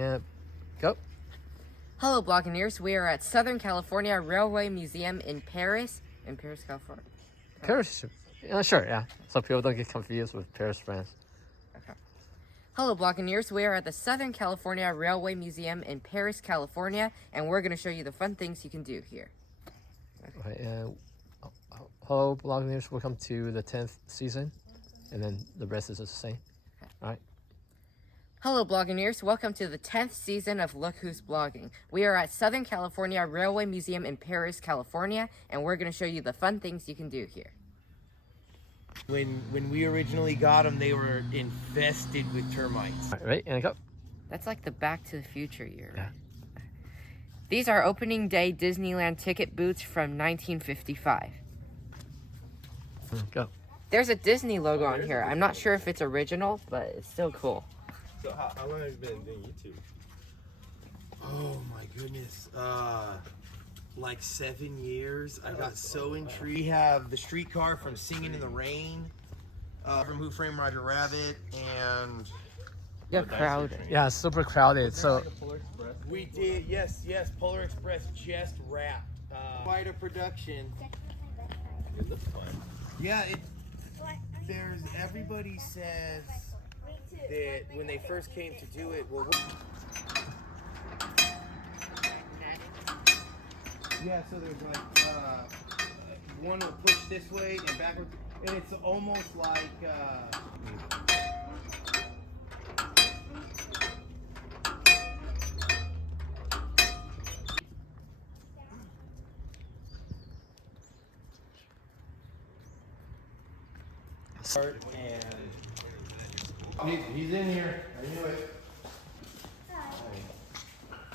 and go. Hello, Blogineers. We are at Southern California Railway Museum in Perris, California. Perris, sure, yeah. So people don't get confused with Perris, France. Okay. Hello, Blogineers. We are at the Southern California Railway Museum in Perris, California, and we're going to show you the fun things you can do here. Okay, and hello, Blogineers. Welcome to the 10th season, and then the rest is the same. Okay. All right. Hello, Blogineers. Welcome to the 10th season of Look Who's Blogging. We are at Southern California Railway Museum in Perris, California, and we're going to show you the fun things you can do here. When we originally got them, they were infested with termites. All right, and go. That's like the Back to the Future year, right? Yeah. These are opening day Disneyland ticket booths from 1955. Go. There's a Disney logo on here. I'm not sure if it's original, but it's still cool. So how long have you been doing YouTube? Oh my goodness. Like 7 years. I got so intrigued. We have the streetcar from Singing in the Rain, from Who Framed Roger Rabbit, and Yeah, crowded. Yeah, super crowded. So we did, yes, Polar Express just wrapped. Quite a production. It looks fun. Yeah, everybody says that when they first came to do it, yeah, so there's like one will push this way and backwards, and it's almost like and he's in here. I knew it.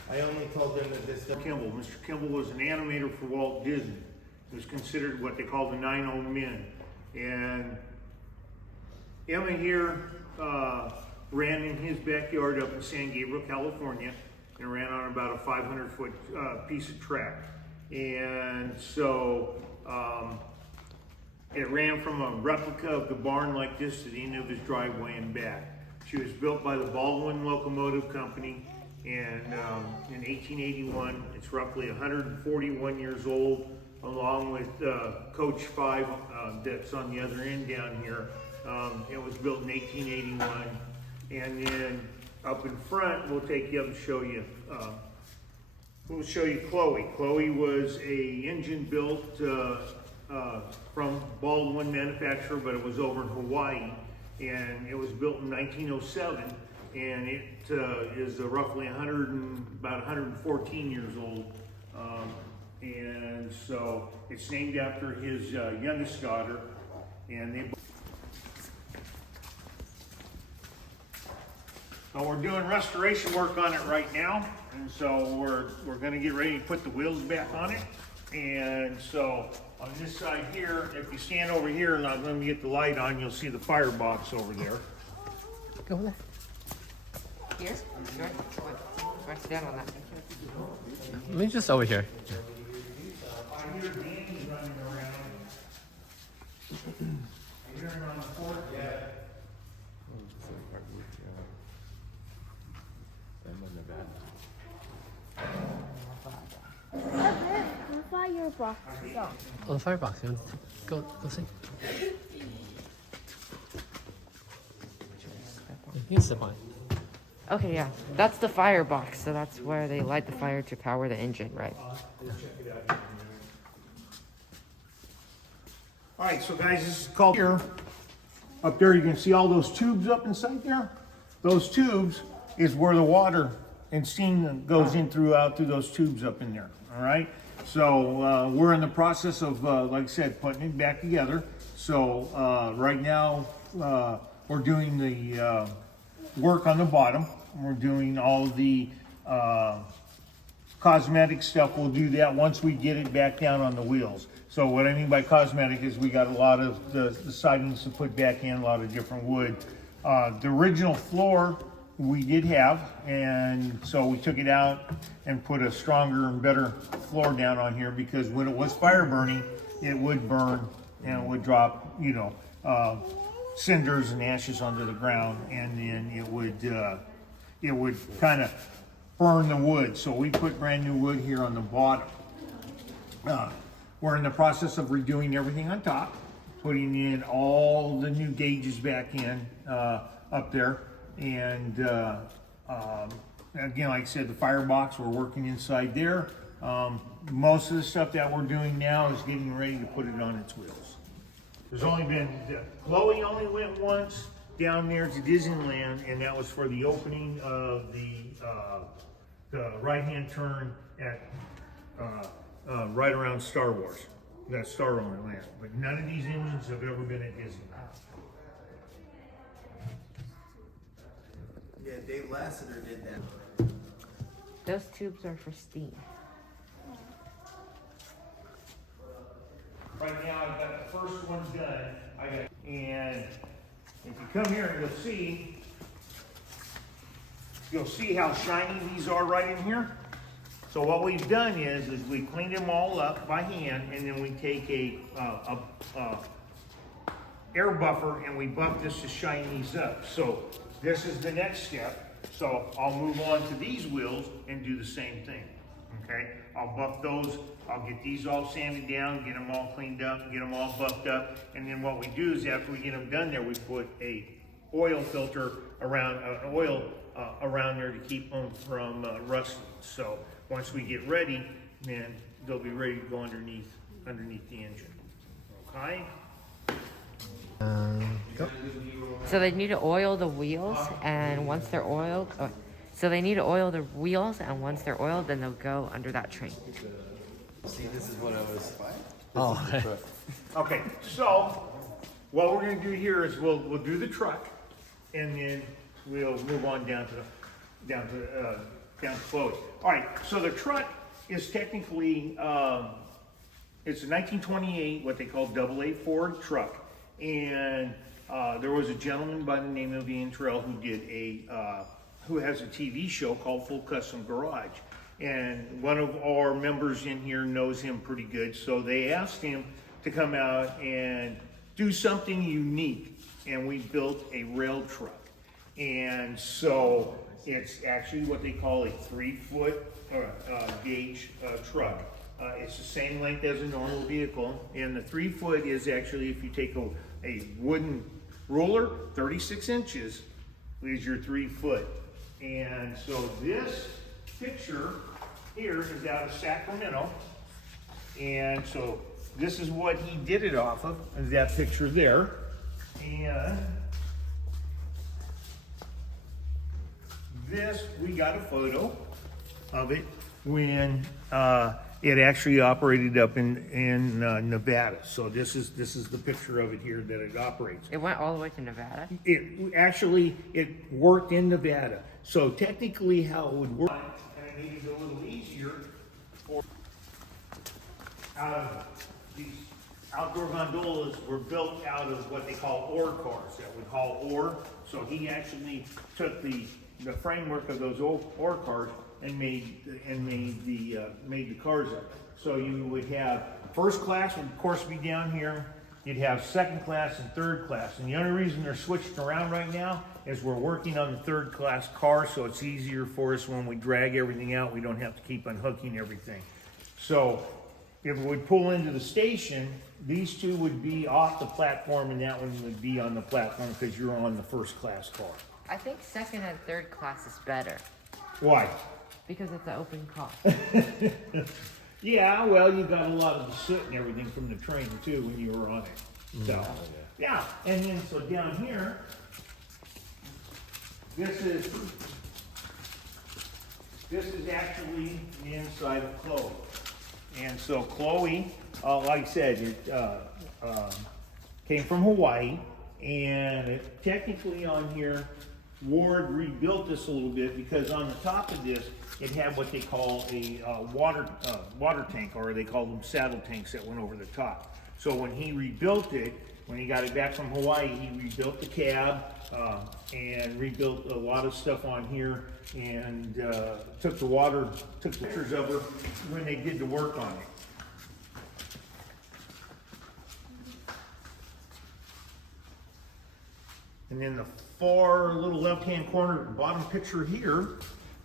I only told them that this. Kimball. Mr. Kimball was an animator for Walt Disney. He was considered what they call the 9 old men. And Emma here ran in his backyard up in San Gabriel, California, and ran on about a 500-foot piece of track. And so it ran from a replica of the barn like this to the end of his driveway and back. She was built by the Baldwin Locomotive Company. And in 1881, it's roughly 141 years old, along with Coach 5 that's on the other end down here. It was built in 1881. And then up in front, we'll take you up and show you. We'll show you Chloe. Chloe was a engine built from Baldwin manufacturer, but it was over in Hawaii, and it was built in 1907. And it is roughly about 114 years old. And so it's named after his youngest daughter. And so we're doing restoration work on it right now. And so we're gonna get ready to put the wheels back on it. And so on this side here, if you stand over here, and I'm gonna get the light on, you'll see the firebox over there. go there. Here? Sure. Why sit down on that? Let me just over here. I hear Danny's running around. I hear him on the porch. The firebox. Oh, the firebox. You want to go see? You can step on it. Okay, yeah. That's the firebox, so that's where they light the fire to power the engine, right? All right, so guys, this is called here. Up there, you can see all those tubes up inside there. Those tubes is where the water and steam goes in through those tubes up in there. All right. So we're in the process of, like I said, putting it back together. So right now we're doing the work on the bottom. We're doing all the cosmetic stuff. We'll do that once we get it back down on the wheels. So what I mean by cosmetic is we got a lot of the sidings to put back in, a lot of different wood. The original floor we did have, and so we took it out and put a stronger and better floor down on here, because when it was fire burning, it would burn and it would drop, you know, cinders and ashes onto the ground, and then it would it would kind of burn the wood. So we put brand new wood here on the bottom. We're in the process of redoing everything on top, putting in all the new gauges back in up there. And again, like I said, the firebox, we're working inside there. Most of the stuff that we're doing now is getting ready to put it on its wheels. There's only been, Chloe only went once down there to Disneyland, and that was for the opening of the right-hand turn at right around Star Wars, that Star Wars land. But none of these engines have ever been at Disneyland. Yeah, Dave Lassiter did that. Those tubes are for steam. Right now, I've got the first one done. And if you come here, you'll see how shiny these are right in here. So what we've done is we cleaned them all up by hand, and then we take a air buffer and we buff this to shine these up. So this is the next step. So I'll move on to these wheels and do the same thing. Okay, I'll buff those. I'll get these all sanded down, get them all cleaned up, get them all buffed up. And then what we do is after we get them done there, we put a oil filter around, around there to keep them from rusting. So once we get ready, then they'll be ready to go underneath the engine. Okay. Go. So they need to oil the wheels, and once they're oiled, so they need to oil the wheels, and once they're oiled, then they'll go under that train. See, this is what I was. Oh, okay. Okay, so what we're going to do here is we'll do the truck, and then we'll move on down to Chloe. All right, so the truck is technically it's a 1928 what they call AA Ford truck, and there was a gentleman by the name of Ian Terrell who has a TV show called Full Custom Garage. And one of our members in here knows him pretty good, so they asked him to come out and do something unique, and we built a rail truck. And so it's actually what they call a 3-foot gauge truck. It's the same length as a normal vehicle, and the 3-foot is actually, if you take a wooden ruler, 36 inches is your 3-foot. And so this picture here is out of Sacramento, and so this is what he did it off of, is that picture there. And this, we got a photo of it when it actually operated up in Nevada. So this is the picture of it here that it operates. It went all the way to Nevada? It worked in Nevada. So technically how it would work, and it made it a little easier for out of these outdoor gondolas were built out of what they call ore cars that would haul ore. So he actually took the framework of those ore cars and made the cars up. So you would have first class would of course be down here. You'd have second class and third class. And the only reason they're switched around right now is we're working on the third class car, so it's easier for us when we drag everything out. We don't have to keep unhooking everything. So if we would pull into the station, these two would be off the platform and that one would be on the platform because you're on the first class car. I think second and third class is better Why? because it's an open car. Yeah, well, you got a lot of the soot and everything from the train too when you were on it. So, yeah, and then so down here, this is actually the inside of Chloe. And so Chloe, like I said, it came from Hawaii, and it, technically on here, Ward rebuilt this a little bit because on the top of this, it had what they call a water tank, or they call them saddle tanks that went over the top. So when he rebuilt it, when he got it back from Hawaii, he rebuilt the cab and rebuilt a lot of stuff on here, and took pictures of her when they did the work on it. And then the far little left-hand corner, bottom picture here,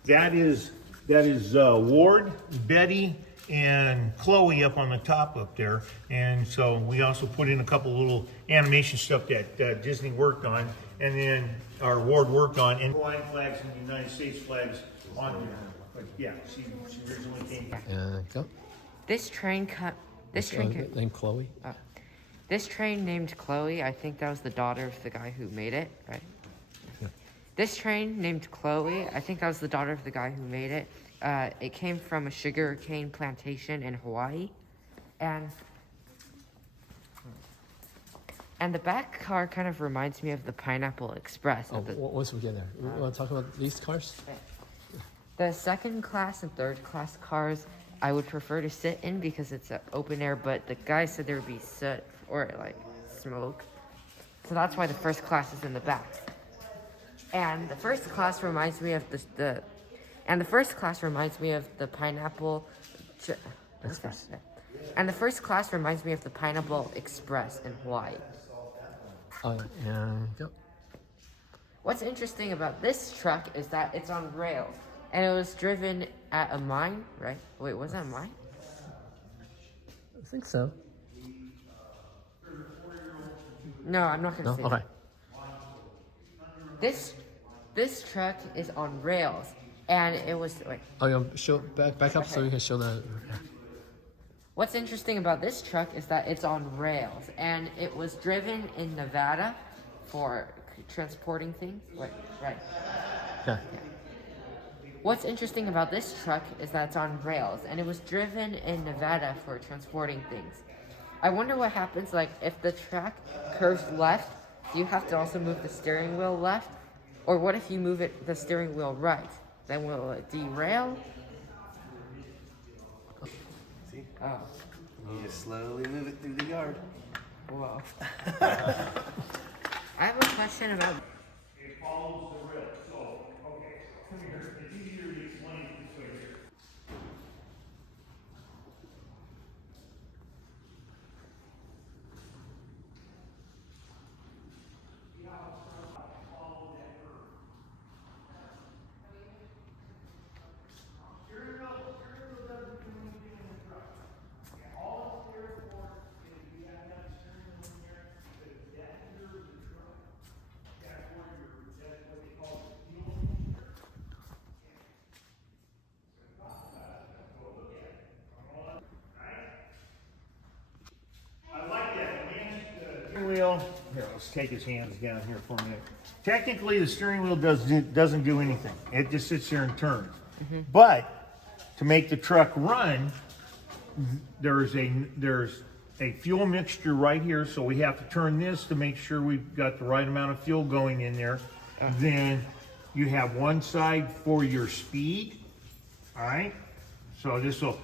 that is Ward, Betty, and Chloe up on the top up there. And so we also put in a couple little animation stuff that Disney worked on, and then our Ward worked on, and Hawaiian flags and the United States flags on there. But yeah, she originally came back. Go. This train Then Chloe. This train named Chloe, I think that was the daughter of the guy who made it, right? Yeah. This train named Chloe, I think that was the daughter of the guy who made it. It came from a sugar cane plantation in Hawaii. And the back car kind of reminds me of the Pineapple Express. Oh, once we get there, we want to talk about these cars. The second class and third class cars, I would prefer to sit in because it's an open air, but the guy said there would be soot or like smoke. So that's why the first class is in the back. And the first class reminds me of the Pineapple Express. And the first class reminds me of the Pineapple Express in Hawaii. Oh, yeah. Go. What's interesting about this truck is that it's on rails, and it was driven at a mine, right? Wait, was that a mine? I think so. No, I'm not gonna No. say Okay. that. This truck is on rails, and it was wait. Oh, yeah. Show back up so we can show the. What's interesting about this truck is that it's on rails, and it was driven in Nevada for transporting things. Right. Yeah. What's interesting about this truck is that it's on rails, and it was driven in Nevada for transporting things. I wonder what happens, like, if the track curves left, do you have to also move the steering wheel left? Or what if you move the steering wheel right? Then will it derail? See? Oh, You just slowly move it through the yard. whoa. I have a question about... It follows the rail. So, okay, come here. It's easier to explain it this way here. Wheel. Here, let's take his hands down here for a minute. Technically, the steering wheel doesn't do anything. It just sits there and turns. But to make the truck run, there's a fuel mixture right here. So we have to turn this to make sure we've got the right amount of fuel going in there. Then you have one side for your speed. All right. So this will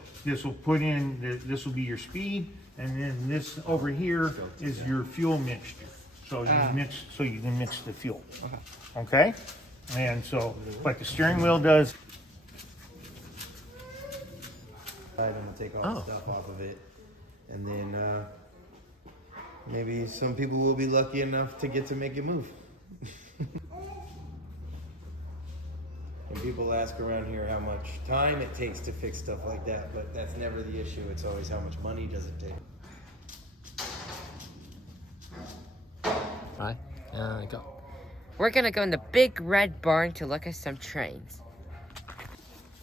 put in. This will be your speed. And then this over here is your fuel mixture. So you can mix the fuel. Okay? And so, like the steering wheel does. I'm gonna take all the stuff off of it, and then maybe some people will be lucky enough to get to make it move. And people ask around here how much time it takes to fix stuff like that, but that's never the issue. It's always how much money does it take. Alright. Go. We're gonna go in the big red barn to look at some trains.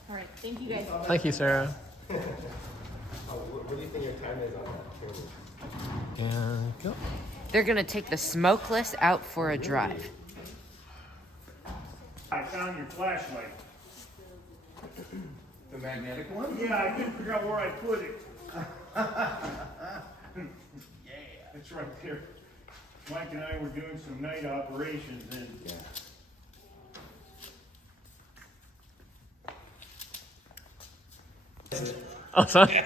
All right, thank you guys. Thank you, Sarah. What do you think your time is on that? And go. They're gonna take the smokeless out for a drive. I found your flashlight. The magnetic one? Yeah, I couldn't figure out where I put it. Yeah, it's right there. Mike and I were doing some night operations and Oh, sorry.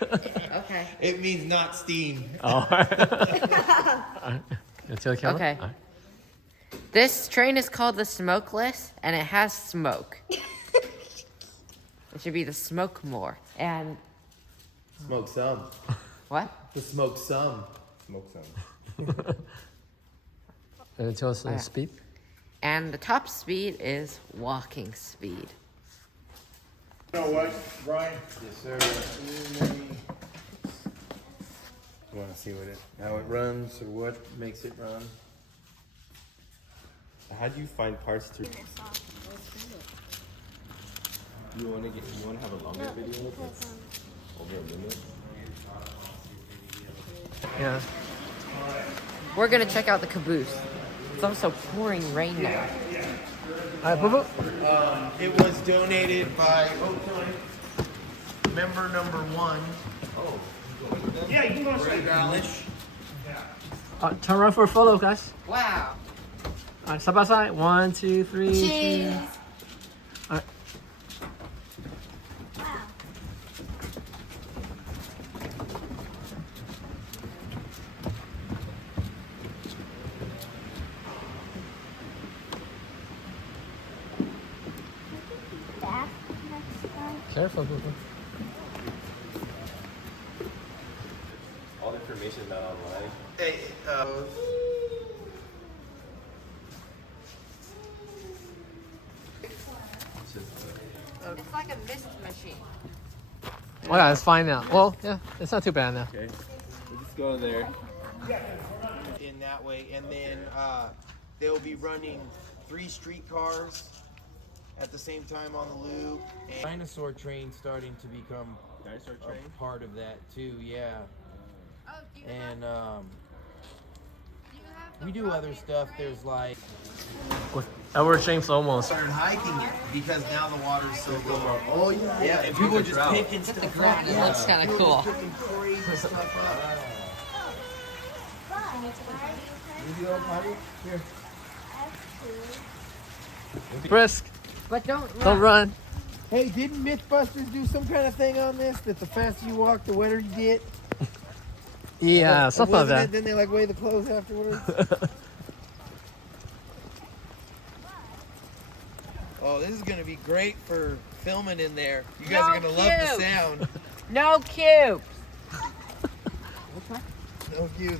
Okay. It means not steam. Oh. Alright. Until the camera? Okay. Alright. This train is called the Smokeless, and it has smoke. It should be the Smoke More. And Smoke some. what? The smoke some. Smoke some. And tell us the yeah. speed. And the top speed is walking speed. You know what, Brian? Yes, sir. You want to see how it runs or what makes it run? How do you find parts to? You want to have a longer video that's over a minute? Yeah. We're gonna check out the caboose. It's also pouring rain now. All right, boop, boop. It was donated by member number 1. Yeah, you can go Ray say Galish. Turn around for a photo, guys. Wow. All right, side by side. 1, 2, 3. Cheese. All right. Careful, boo, boo. All the information is not online. Hey, It's like a mist machine. Oh yeah, it's fine now. Well, yeah, it's not too bad now. Okay, we'll just go there. in that way, and then they'll be running 3 streetcars at the same time on the loop. And dinosaur train starting to become Dinosaur train? a part of that too, yeah. Oh, do you And have we do other stuff. There's like Edward James almost. started hiking it because now the water's so low. Oh yeah, yeah. And people are just picking stuff up. It looks kind of cool. Picking crazy stuff up. Brisk. But don't Don't run. Hey, didn't Mythbusters do some kind of thing on this? That the faster you walk, the wetter you get? Yeah, something like Wasn't that. it? Didn't they like weigh the clothes afterwards? Oh, this is gonna be great for filming in there. You guys are gonna love the cute. sound. No cubes. No views.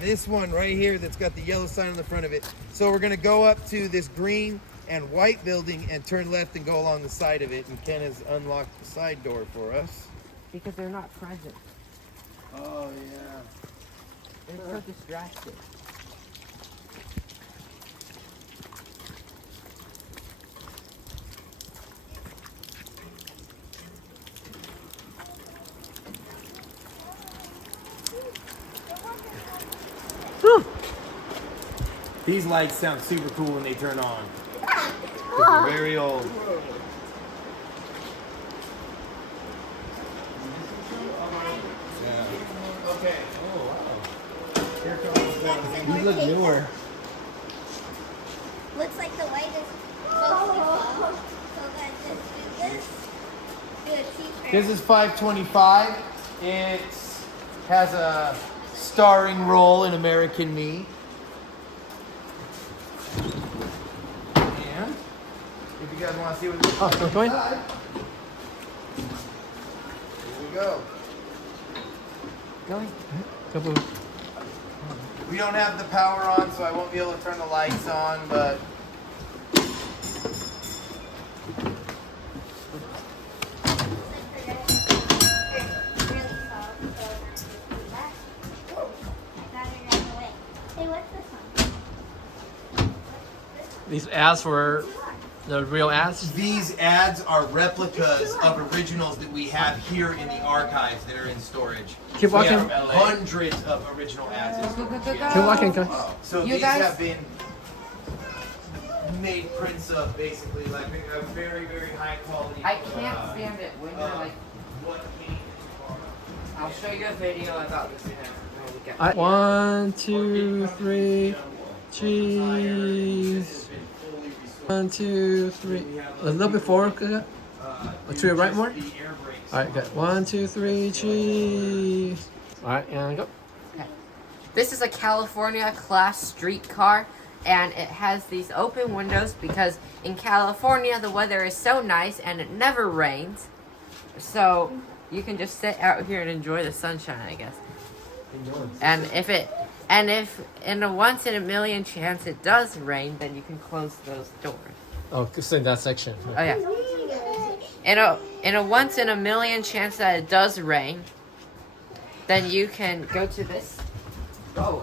This one right here that's got the yellow sign on the front of it. So we're gonna go up to this green and white building and turn left and go along the side of it. And Ken has unlocked the side door for us. Because they're not present. Oh yeah. They're so distracted. These lights sound super cool when they turn on. 'Cause they're very old. Okay. Oh wow. Here comes These look newer. Looks like the white is supposed to be closed. So then just do this. Do a T-shirt. This is 525. It has a starring role in American Me. And if you guys want to see what this Oh, so going? inside, here we go. Going. Go, boo. We don't have the power on, so I won't be able to turn the lights on, but Really soft, so do that. I got it right away. Hey, what's this one? These ads were the real ads. these ads are replicas of originals that we have here in the archives that are in storage. Keep We have walking. hundreds of original ads. Keep walking, guys. So You these guys- have been made prints of, basically, like a very, very high quality. I can't stand it when you're like. What came I'll show you a video about this in a week. All right. 1, 2, 3. Cheese. 1, 2, 3. A little bit forward. To your right more. All right, good. 1, 2, 3. Cheese. All right, and go. This is a California class streetcar, and it has these open windows because in California the weather is so nice and it never rains. So you can just sit out here and enjoy the sunshine, I guess. And if it And if in a once in a million chance it does rain, then you can close those doors. Oh, just in that section. Oh yeah. In a once in a million chance that it does rain, then you can go to this. Oh,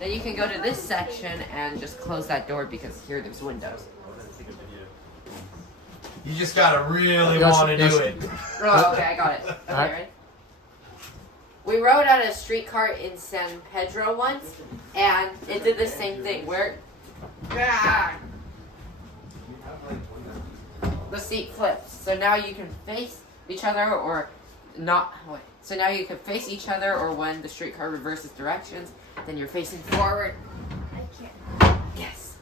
then you can go to this section and just close that door because here there's windows. You just gotta really Yes, want to yes. do it. Oh, okay, I got it. Okay, Alright. ready? We rode at a streetcar in San Pedro once, and it did the same thing where the seat flips. So now you can face each other or not. Wait. So now you can face each other, or when the streetcar reverses directions, then you're facing forward. I can't. Yes.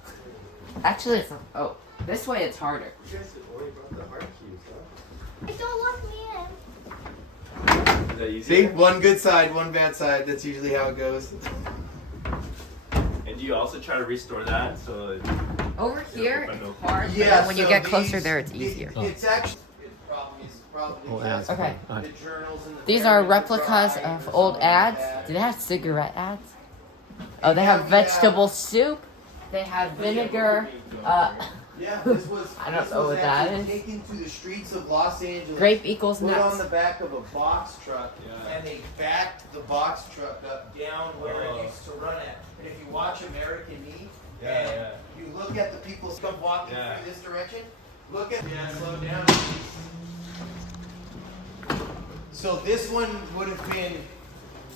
Actually, it's not. Oh, this way it's harder. You guys only brought the hard keys, huh? It don't lock me in. Is that easy? See, one good side, one bad side. That's usually how it goes. And do you also try to restore that so Over here, open it's hard. But Yeah, then when you so get closer these- there, it's easier. It's actually. It's probably Oh, ads. Okay. Alright. the journals and the These are parents replicas drive, of there's old all the ads. Do they have cigarette ads? Oh, they have vegetable soup. They have vinegar. Yeah, this was. I don't this know was what that actually is. Taken to the streets of Los Angeles. Grape equals Put on nuts. the back of a box truck, Yeah. and they backed the box truck up down where Oh. it used to run at. And if you watch American Me, Yeah, and yeah. you look at the people come walking Yeah. through this direction, look at slow down. So this one would have been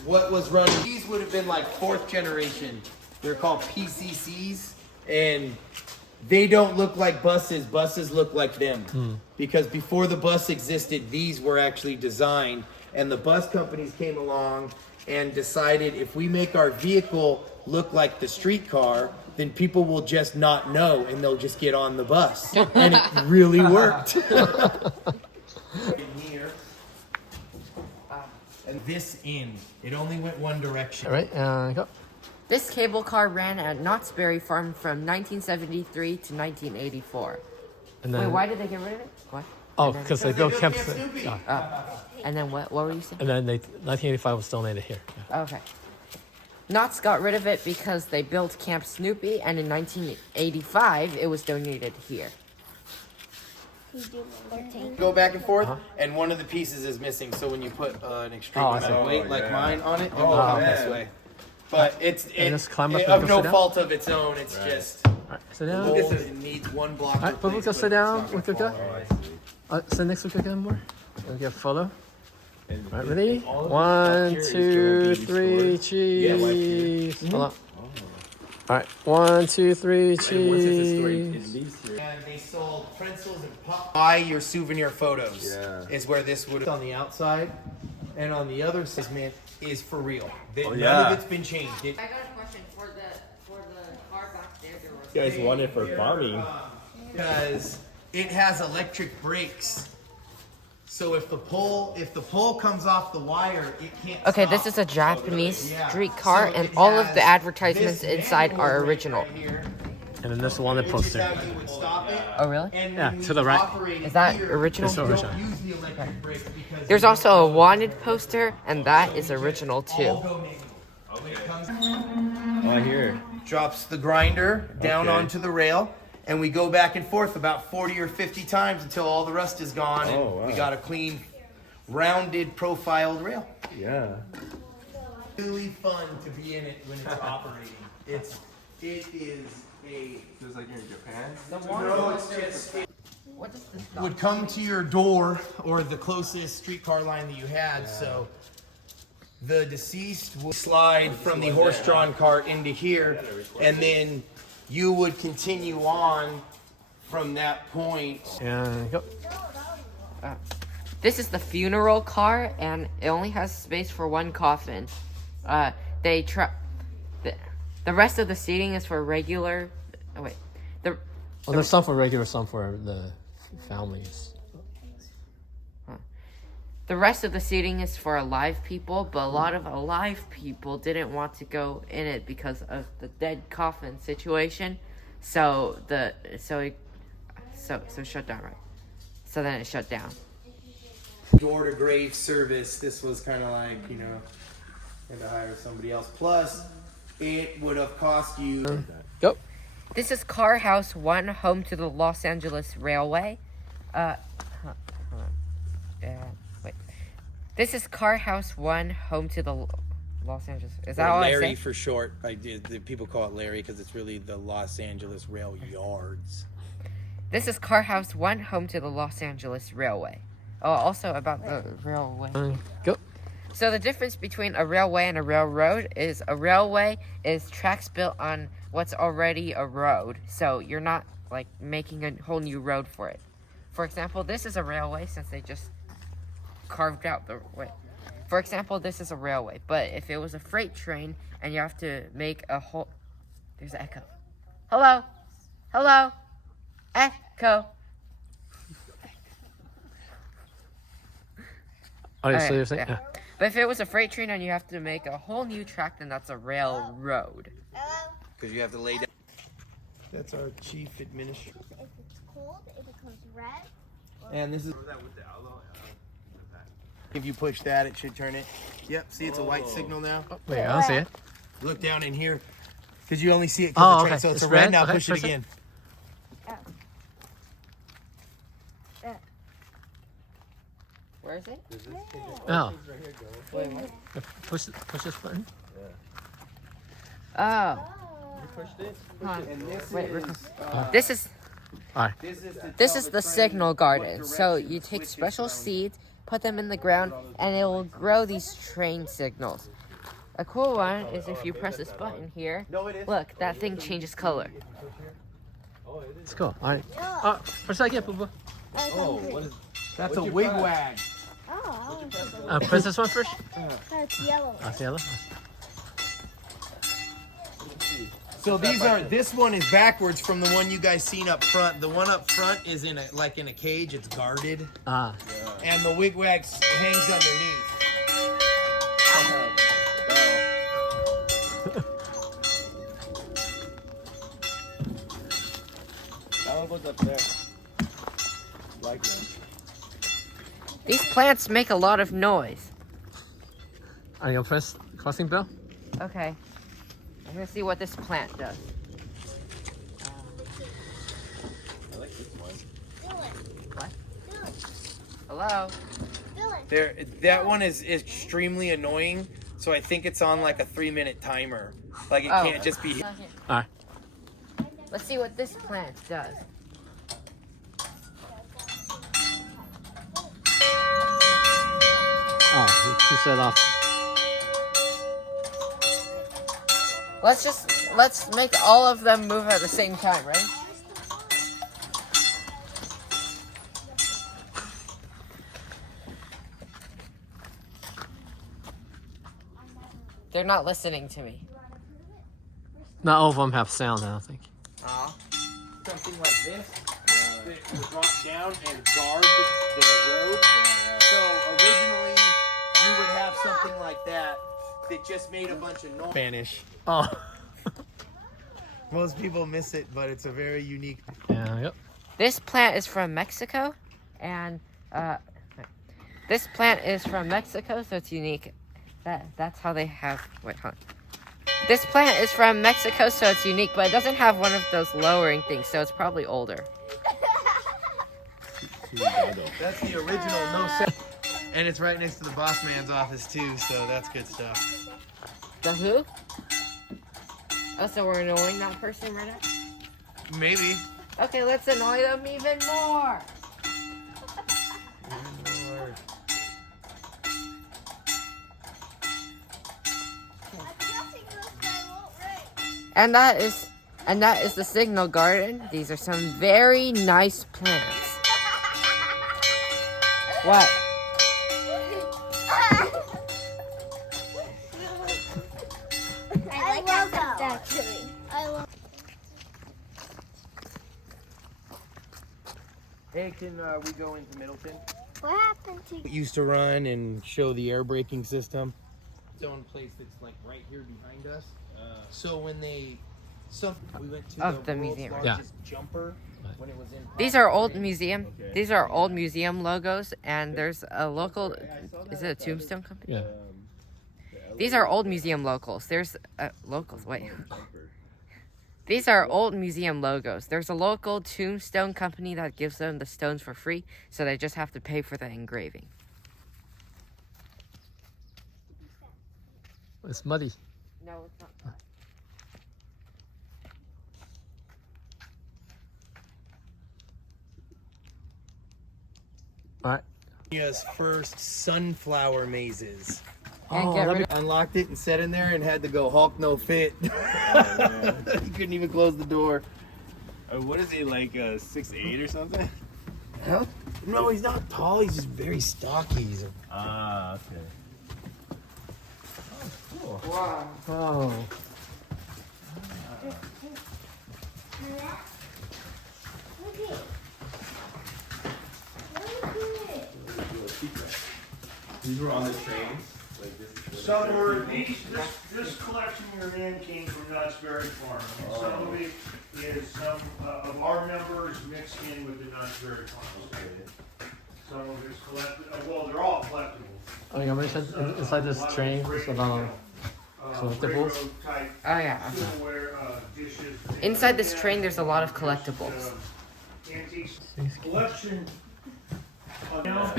what was running. These would have been like fourth generation. They're called PCCs, and they don't look like buses. Buses look like them. Because before the bus existed, these were actually designed, and the bus companies came along and decided if we make our vehicle look like the streetcar, then people will just not know and they'll just get on the bus. And it really worked. In here. And this end, it only went one direction. All right, go. This cable car ran at Knott's Berry Farm from 1973 to 1984. And Wait, then, why did they get rid of it? What? oh, because they built Camp Camp Snoopy. Snoopy. And then what were you saying? And then 1985 was donated here. Yeah. Okay. Knott's got rid of it because they built Camp Snoopy, and in 1985 it was donated here. You do learn to Go back and forth, and one of the pieces is missing. So when you put an extreme Oh, I amount see. of weight Oh, like yeah. mine on it, it Oh, will come man. this way. But it's just climb up and of go no sit down? fault of its own. It's Right. just All right, sit down. old All and needs one block. right, Bubba, go sit down with your guy. Oh, I see. Sit next to your guy more. And get a photo. And All right, ready? all of this stuff 1, here is 2, gonna be 3, restored? Yeah, like here. cheese. Hold on. Oh. All right, 1, 2, 3, And once it's restored, cheese. it leaves here. And they sold pretzels and pop. Buy your souvenir photos. Yeah. Is where this would on the outside, and on the other side is for real. Oh, None yeah. of it's been changed. I got a question for the car back there. There was You guys want it for farming. Because it has electric brakes. So if the pole comes off the wire, it can't. Okay, stop. this is a Japanese Yeah. streetcar, So and it all of has the advertisements this inside manual are brake original. right here, And then this one that which is poster. how you would stop it. Oh, really? And Yeah, when to we the right. operate it Is that here, original? It's you original. don't use the electric brakes because There's you also a wanted poster, and that is original all too. go manual. When it comes, Oh, here. drops the grinder down Okay. onto the rail, and we go back and forth about 40 or 50 times until all the rust is gone, and Oh, wow. we got a clean, rounded, profiled rail. Yeah. Really fun to be in it when it's operating. It is a. Feels like you're in Japan. No, it's just. It What does this would come to your door or the closest streetcar line that you had, so the deceased would slide from the horse-drawn cart into here, and then you would continue on from that point. And go. This is the funeral car, and it only has space for one coffin. The rest of the seating is for regular. Oh wait, Well, there's some for regular, some for the families. the rest of the seating is for alive people, but a lot of alive people didn't want to go in it because of the dead coffin situation. So it shut down, right? So then it shut down. Door to grave service. This was kind of like, and to hire somebody else. Plus, it would have cost you. Go. This is Car House 1, home to the Los Angeles Railway. Hold on. Wait. This is Car House 1, home to the Los Angeles. Is that all I Larry say? for short. People call it Larry because it's really the Los Angeles Rail Yards. This is Car House 1, home to the Los Angeles Railway. Oh, also about the railway. Go. So the difference between a railway and a railroad is a railway is tracks built on what's already a road. So you're not like making a whole new road for it. For example, this is a railway since they just carved out the way. For example, this is a railway, but if it was a freight train and you have to make a whole... There's an echo. Hello? Hello? Echo. Oh, so Okay, you're saying? yeah. But if it was a freight train and you have to make a whole new track, then that's a railroad. Because you have to lay down. That's our chief administrator. If it's cold, it becomes red. And this is. If you push that, it should turn it. Yep, see it's a white signal now. Wait, I don't see it. Look down in here. Because you only see it Oh, because the train. okay. So it's It's a red. red? Now Okay, push it push it. again. Where is it? Oh, Wait, what? push this button. Oh. You pushed it? Hold on. And this Wait, is. This is This This is the signal garden. So you take special seeds, put them in the ground, and it will grow these train signals. A cool one is if you press this button here, No, it is. look, that thing changes color. Let's go. All right. Oh, press that again, Boo. Oh, what is? That's a What'd you wig press? wag. Oh, Press this one first. it's yellow. That's yellow. So this one is backwards from the one you guys seen up front. The one up front is in a cage, it's guarded. Ah. And the wigwag hangs underneath. That one goes up there. Like that. These plants make a lot of noise. Are you gonna press crossing bell? Okay. I'm gonna see what this plant does. I like this one. What? Hello? That one is extremely annoying. So I think it's on like a 3-minute timer. Like it Oh. can't just be. All right. Let's see what this plant does. Oh, he set off. Let's make all of them move at the same time, right? They're not listening to me. Not all of them have sound, I don't think. Something like this that will drop down and guard the road. So originally you would have something like that just made a bunch of noise. Spanish. Oh. Most people miss it, but it's a very unique. Yeah. Yep. This plant is from Mexico, and this plant is from Mexico, so it's unique. That's how they have. Wait, hold on. This plant is from Mexico, so it's unique, but it doesn't have one of those lowering things, so it's probably older. That's the original no sound. And it's right next to the boss man's office too, so that's good stuff. The who? Oh, so we're annoying that person right now? Maybe. Okay, let's annoy them even more. And that is the signal garden. These are some very nice plants. What? I love that actually. I love. Hey, can we go into Middleton? What happened to? It used to run and show the air braking system. Its own place that's like right here behind us. So when we went to Of the world's museum. largest jumper when it was in. These are old museum. These are old museum logos, and there's a local. Is it a tombstone company? Yeah. These are old museum locals. There's locals. Wait. These are old museum logos. There's a local tombstone company that gives them the stones for free, so they just have to pay for the engraving. It's muddy. No, it's not. All right. Kenya's first sunflower mazes. And get rid of Unlocked it and sat in there and had to go Hulk no fit. He couldn't even close the door. What is he, like 6'8" or something? Hell? No, he's not tall. He's just very stocky. He's a... Ah, okay. Oh, cool. Wow. Oh. These were on the trains? Like this? Some were, this collection you're in came from Knott's Berry Farm. And some of it is some of our members mixed in with the Knott's Berry Farm. Some of it's collected, well, they're all collectibles. Oh, you mentioned inside this train is about collectibles. Oh yeah. Dishes. Inside this train, there's a lot of collectibles. Antiques collection. Now,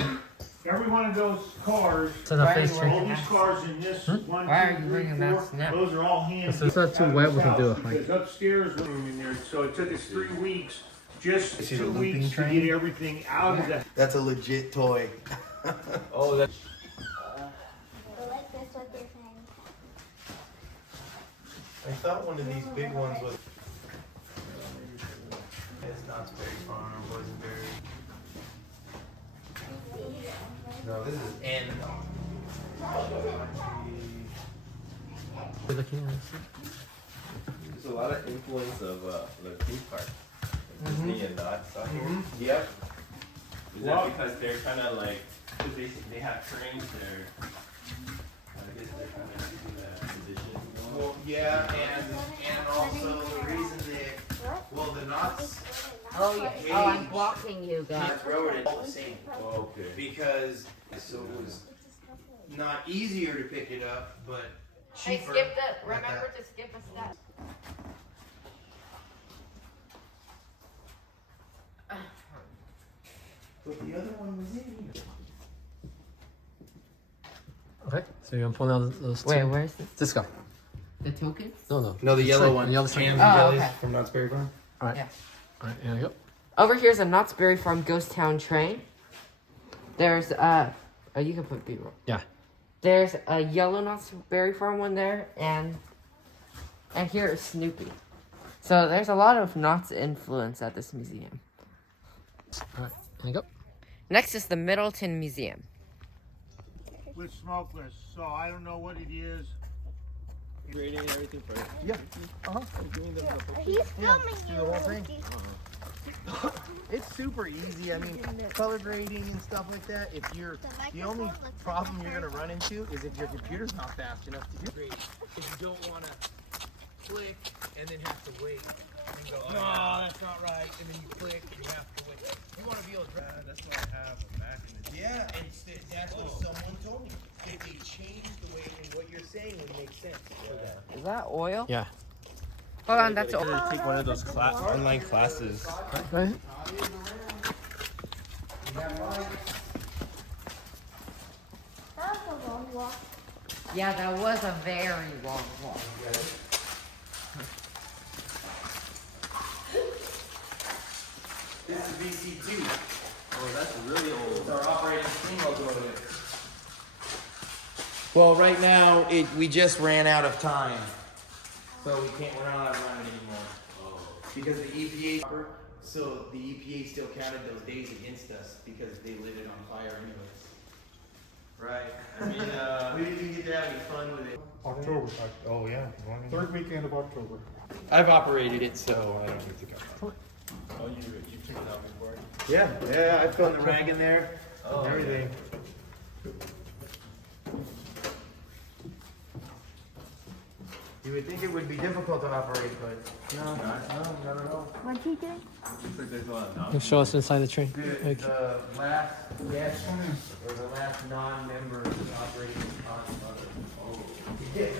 every one of those cars, So the face Why are you train. all these cars in this, 1, Why are 2, you 3, bringing that 4, snap? those are all hand. If it's not too wet, we can do it, Mike. Because upstairs, room in there, so it took us 3 weeks, just This is a 2 looping weeks to train? get everything out of that. That's a legit toy. Oh, that's... I like this, what they're saying. I thought one of these big ones was... It's Knott's Berry Farm, Boysenberry. No, this is N. We're looking at this. There's a lot of influence of the theme park. Disney and Knott's out here. Yep. Is that because they're kind of like, because they have trains there. I guess they're kind of keeping that tradition going. Well, yeah, and also the reason well, the Knott's Oh yeah. Oh, I'm blocking you guys. Railroad is all the same. Oh, okay. Because so it was not easier to pick it up, but Hey, cheaper. skip the. Remember to skip a step. But the other one was in here. Okay, so you're gonna pull out those two. Wait, where's this? This guy. The tokens? No, no. No, the yellow string, one. The yellow string. Jams Oh, and jellies okay. from Knott's Berry Farm. All right. Yeah. All right, here we go. Over here's a Knott's Berry Farm Ghost Town train. There's oh, you can put B-roll. Yeah. There's a yellow Knott's Berry Farm one there, and here is Snoopy. So there's a lot of Knott's influence at this museum. All right, here we go. Next is the Middleton Museum. With smokeless, so I don't know what it is. Grading and everything for it. He's filming you. the whole thing? Loki. It's super easy. I mean, color grading and stuff like that. If you're the only microphone looks problem like you're gonna run into is if your computer's not fast enough to do grading. If you don't want to click and then have to wait and go, oh, that's not right, and then you click and you have to wait. You want to be able to drive. That's what I have back in the day. Yeah, and that's what someone told me. If they change the way and what you're saying would make sense. Is that oil? Yeah. Hold on, that's oil. Take one of those online classes. Go ahead. That was a long walk. Yeah, that was a very long walk. This is VC2. Oh, that's really old. It's our operating steam locomotive. Well, right now we just ran out of time, so we're not allowed to run it anymore. Oh. Because the EPA, so the EPA still counted those days against us because they lit it on fire anyways. Right. I mean, We didn't get to have any fun with it. October. Oh yeah. Third weekend of October. I've operated it, so I don't need to go. oh, you took it out before? Yeah, I found the rag in there. Oh, Everything. You would think it would be difficult to operate, but no, not at all. What's he doing? Looks like there's a lot of You show us inside the train. The last guest or the last non-member operating the motor.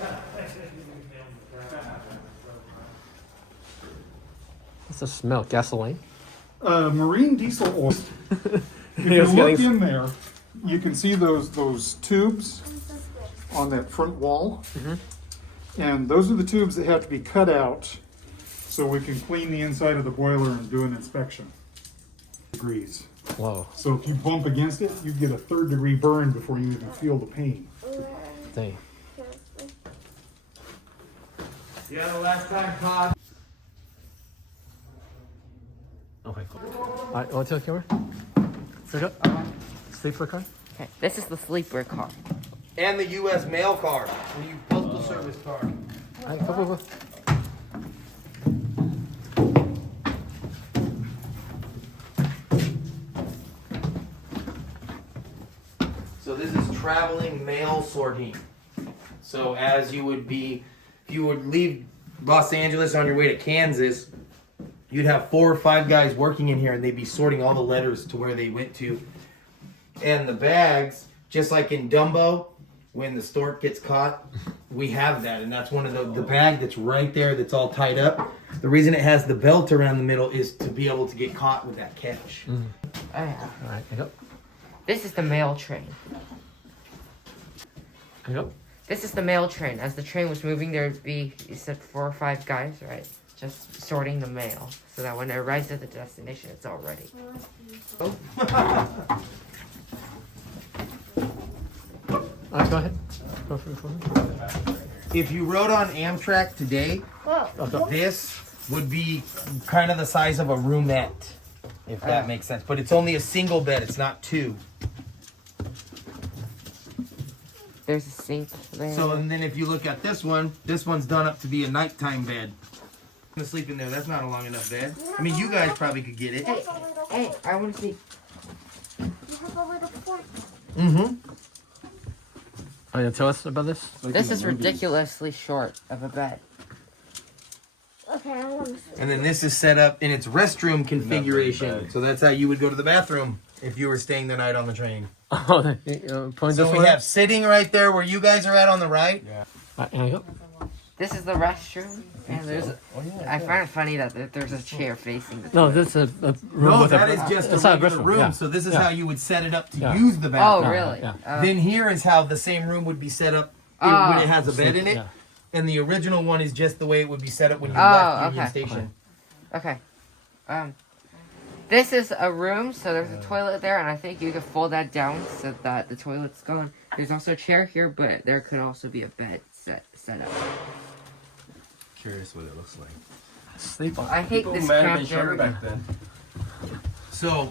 What's the smell? Gasoline? Marine diesel oil. If He you was look getting- in there, you can see those tubes on that front wall. And those are the tubes that have to be cut out so we can clean the inside of the boiler and do an inspection. Degrees. Whoa. So if you bump against it, you get a 3rd degree burn before you even feel the pain. Dang. Yeah, the last time Todd. Okay, cool. Alright, want to tell the camera? Pick up. Sleeper car? Okay, this is the sleeper car. And the U.S. mail car, the postal service car. Alright, go. So this is traveling mail sorting. So as you would be, if you would leave Los Angeles on your way to Kansas, you'd have 4 or 5 guys working in here and they'd be sorting all the letters to where they went to. And the bags, just like in Dumbo, when the stork gets caught, we have that. And that's one of the bag that's right there that's all tied up. The reason it has the belt around the middle is to be able to get caught with that catch. Oh yeah. Alright, go. This is the mail train. Go. This is the mail train. As the train was moving, there would be, you said 4 or 5 guys, right? Just sorting the mail. So that when it arrives at the destination, it's all ready. Alright, go ahead. Go for it. If you rode on Amtrak today, this would be kind of the size of a roomette, if that makes sense. But it's only a single bed, it's not 2. There's a sink there. So, and then if you look at this one's done up to be a nighttime bed. I'm gonna sleep in there, that's not a long enough bed. I mean, you guys probably could get it. Hey, I want to see. You have a little fork. Mm-hmm. Are you gonna tell us about this? This is ridiculously short of a bed. Okay, I want to see. And then this is set up in its restroom configuration. So that's how you would go to the bathroom if you were staying the night on the train. Oh, point So this we way. have sitting right there where you guys are at on the right. Alright, and go. This is the restroom, and there's. I find it funny that there's a chair facing the. No, this is a room No, with that a, is just a it's not regular room. yeah. So this is Yeah. how you would set it up to Yeah. use the Oh, bathroom. really? yeah. Then here is how the same room would be set up Oh. when it has a bed in it. Yeah. And the original one is just the way it would be set up when you Oh, left Union okay. Station. Okay. This is a room, so there's a toilet there, and I think you can fold that down so that the toilet's gone. There's also a chair here, but there could also be a bed set up. Curious what it looks like. Sleep on. I hate People this might have been cramped shorter area. back then. So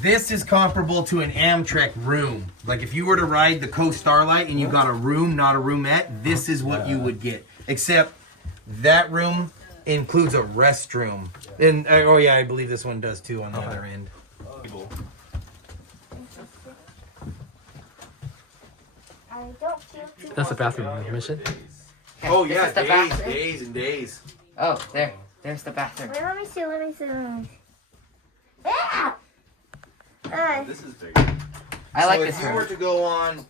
this is comparable to an Amtrak room. Like if you were to ride the Coast Starlight and you got a room, not a roomette, this is what you would get. Except that room includes a restroom. And oh yeah, I believe this one does too on the other end. I don't feel too That's the bathroom mission. Oh This yeah, is the days, bathroom. days and days. Oh, there's the bathroom. Wait, let me see. Ah! This is big. I like so this if you were room. to go on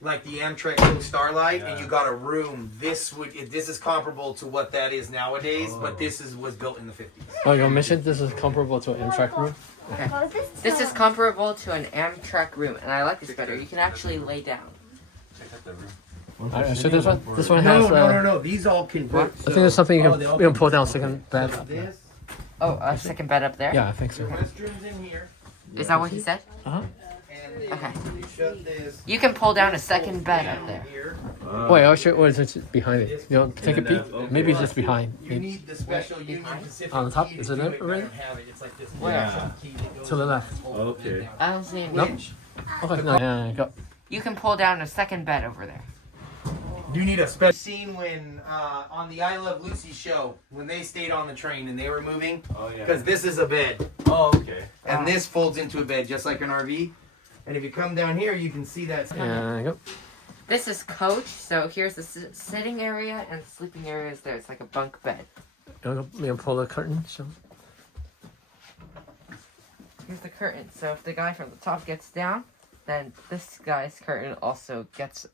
like the Amtrak Coast Starlight and you got a room, this is comparable to what that is nowadays, but this was built in the 50s. Oh, your mission? This is comparable to an Amtrak room? Oh, This is comparable to an Amtrak room, and I like this better. You can actually lay down. Check out the room. Alright, so this one? This one No, has. no. These all convert. I think there's something you can pull down second bed. This. Oh, a second bed up there? Yeah, I think The so. restrooms in here. Is that what he said? Uh-huh. And then Okay. you shut this. You can pull down a second bed up there. Here. Wait, I'll show you. Or is it behind it? You know, take a peek. Maybe it's just behind. You need the special Union Pacific On the top? key Is to it do it but I already? don't have it. It's like this Where? special key that goes To the left. Okay. I don't see any. Nope. Okay, no, yeah, go. You can pull down a second bed over there. You need a special scene when on the I Love Lucy show when they stayed on the train and they were moving Oh yeah. because this is a bed Oh okay. and this folds into a bed just like an RV. And if you come down here, you can see that. Yeah, go. This is coach, so here's the sitting area and the sleeping area is there. It's like a bunk bed. You want me to pull the curtain? So. Here's the curtain. So if the guy from the top gets down, then this guy's curtain also gets.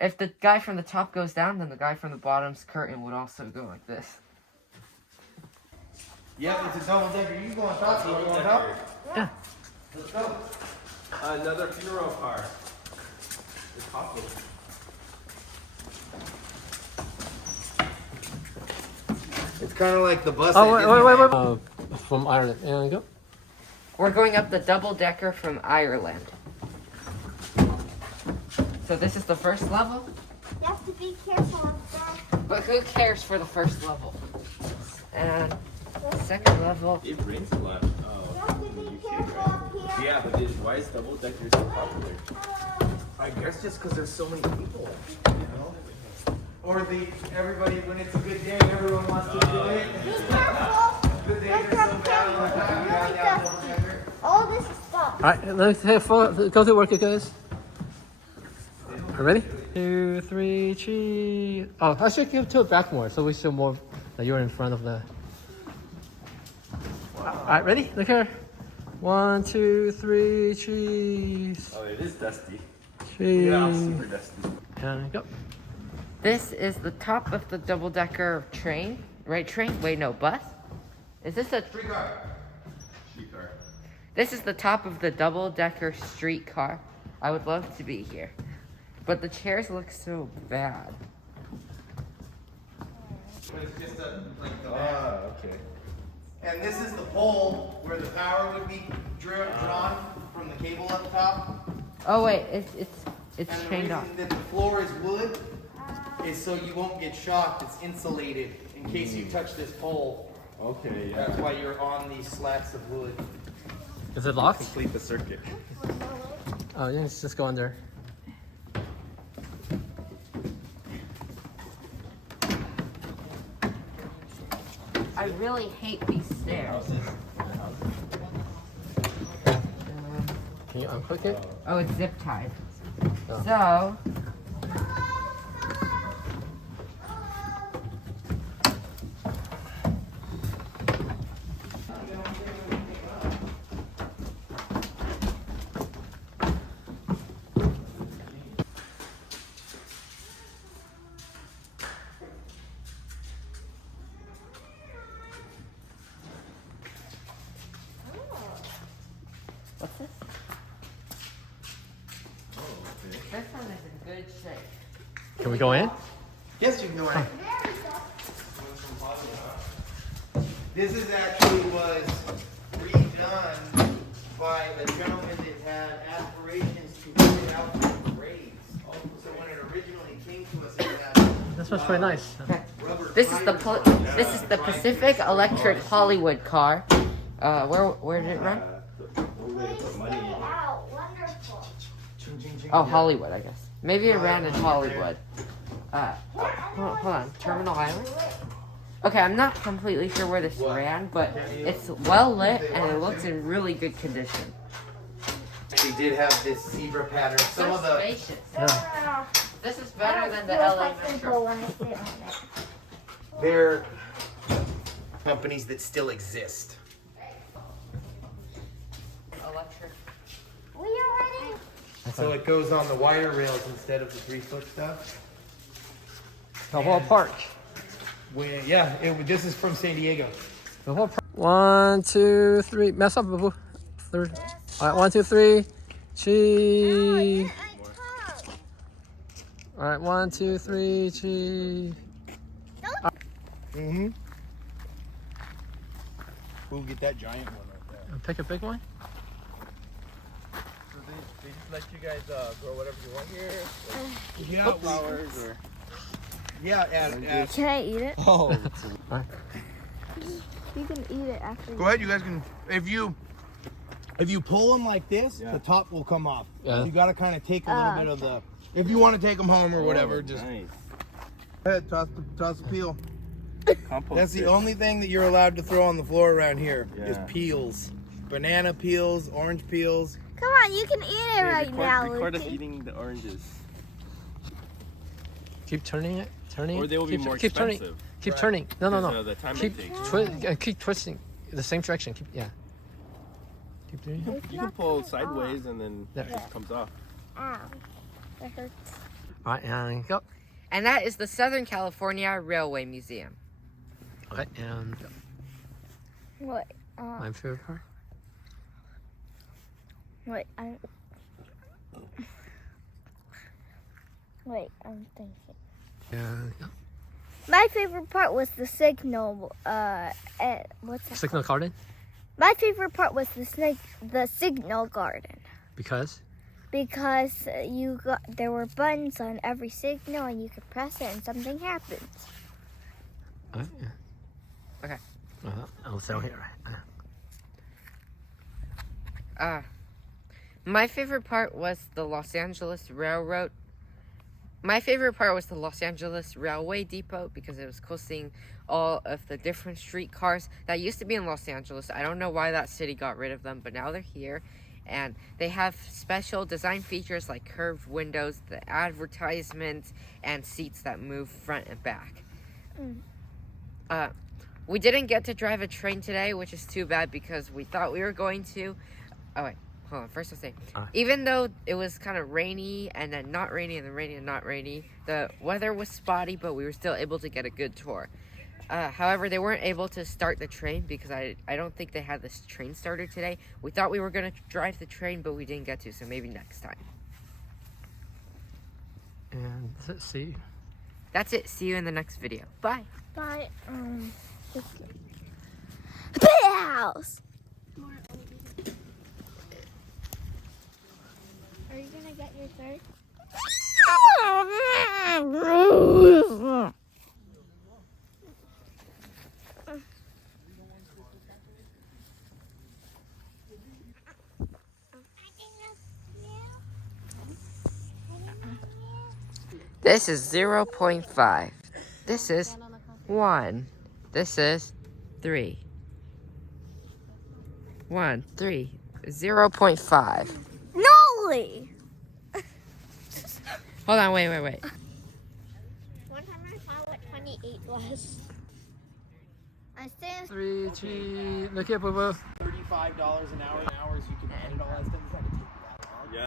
If the guy from the top goes down, then the guy from the bottom's curtain would also go like this. Yeah, it's a double decker. You go on top. You go on top. Yeah. Let's go. Another funeral car. The coffin. It's kind of like the bus. Oh, wait. From Ireland. There you go. We're going up the double decker from Ireland. So this is the first level, You have to be careful of that. but who cares for the first level? And the second level, It rains a lot. You Oh, have to be careful up here. yeah, but why is double decker so popular? I guess just because there's so many people, you know. Or everybody when it's a good day, everyone wants to do it. Be careful. Good days are so bad all the time. You have to have double decker. All this stuff. All right, let's go to work, you guys. Are you ready? 2, 3, cheese. Oh, I should give to it back more so we show more that you're in front of the. All right, ready? Look here. 1, 2, 3, cheese. Oh, it is dusty. Cheese. Yeah, super dusty. And go. this is the top of the double decker train. Right train? Wait, no, bus? Is this a... Streetcar. Cheaper. This is the top of the double decker streetcar. I would love to be here. But the chairs look so bad. But it's just like the Okay. And this is the pole where the power would be drawn from the cable up top. Oh wait, it's And the chained off. reason that the floor is wood is so you won't get shocked. It's insulated in case you touch this pole. Okay, yeah. That's why you're on these slats of wood. Is it locked? Complete the circuit. Oh, yeah, let's just go under. I really hate these stairs. Can you unclick it? Oh, it's zip tied. Oh. So, what's this? This one is in good shape. Can we go in? Yes, you can go in. This is actually was redone by a gentleman that had aspirations to put it out to graves. So when it originally came to us, it had This one's pretty nice. rubber This is the tires this is the Pacific Electric Hollywood car. Where did it run? The way to put money in. Wow, wonderful. Oh, Hollywood, I guess. Maybe it ran in Hollywood. Hold on, Terminal Island. Okay, I'm not completely sure where this ran, but it's well lit and it looks in really good condition. They did have this zebra pattern. Some So of the spacious. Ah, This is I better don't than the feel LA comfortable Metro. when I sit on it. they're companies that still exist. Electric. We are ready. So it goes on the wire rails instead of the 3-foot stuff. The whole park. This is from San Diego. The whole park. 1, 2, 3. Mess up, boo boo. Third. All right, 1, 2, 3. Cheese. All right, 1, 2, 3. Cheese. Mm-hmm. We'll get that giant one right there. Pick a big one. So they just let you guys grow whatever you want here? Yeah, Flowers or... yeah, and Can I eat it? oh. You can eat it after. Go ahead, you guys can. If you pull them like this, Yeah. the top will come off. Yeah. You got to kind of take a little bit of the. If you want to take them home or whatever, just Nice. go ahead, toss the peel. Compost That's the it. only thing that you're allowed to throw on the floor around here is Yeah. peels. banana peels, orange peels. Come on, you can eat it right now, Record us Lucy. eating the oranges. Keep turning it. Turning. Or they will be keep, more keep turning. expensive. Keep turning. No, no, Because no. of the time keep it takes. keep twisting the same direction. Keep Keep doing it. You can pull sideways and then There. it just comes off. Ow, that hurts. All right, and go. And that is the Southern California Railway Museum. Okay, and go. What? My favorite part. Wait, I'm thinking. And go. My favorite part was the signal. What's that? Signal garden. My favorite part was the signal garden. Because. Because there were buttons on every signal and you could press it and something happens. All right, yeah. Okay. I'll settle here. Right. My favorite part was the Los Angeles Railroad. My favorite part was the Los Angeles Railway Depot because it was cool seeing all of the different streetcars that used to be in Los Angeles. I don't know why that city got rid of them, but now they're here. And they have special design features like curved windows, the advertisements, and seats that move front and back. We didn't get to drive a train today, which is too bad because we thought we were going to. Oh, wait. Hold on. First I'll say, even though it was kind of rainy and then not rainy and then rainy and not rainy, the weather was spotty, but we were still able to get a good tour. However, they weren't able to start the train because I don't think they had this train starter today. We thought we were going to drive the train, but we didn't get to, so maybe next time. And let's see. That's it. See you in the next video. Bye. Bye. Big house. Are you gonna get your third? This is 0.5. This is 1. This is 3. 1, 3. 0.5. Nolly! Hold on, wait. One time I saw what 28 was. I stand 3, 2, look here, boo boo. $35 an hour. You can edit all that stuff.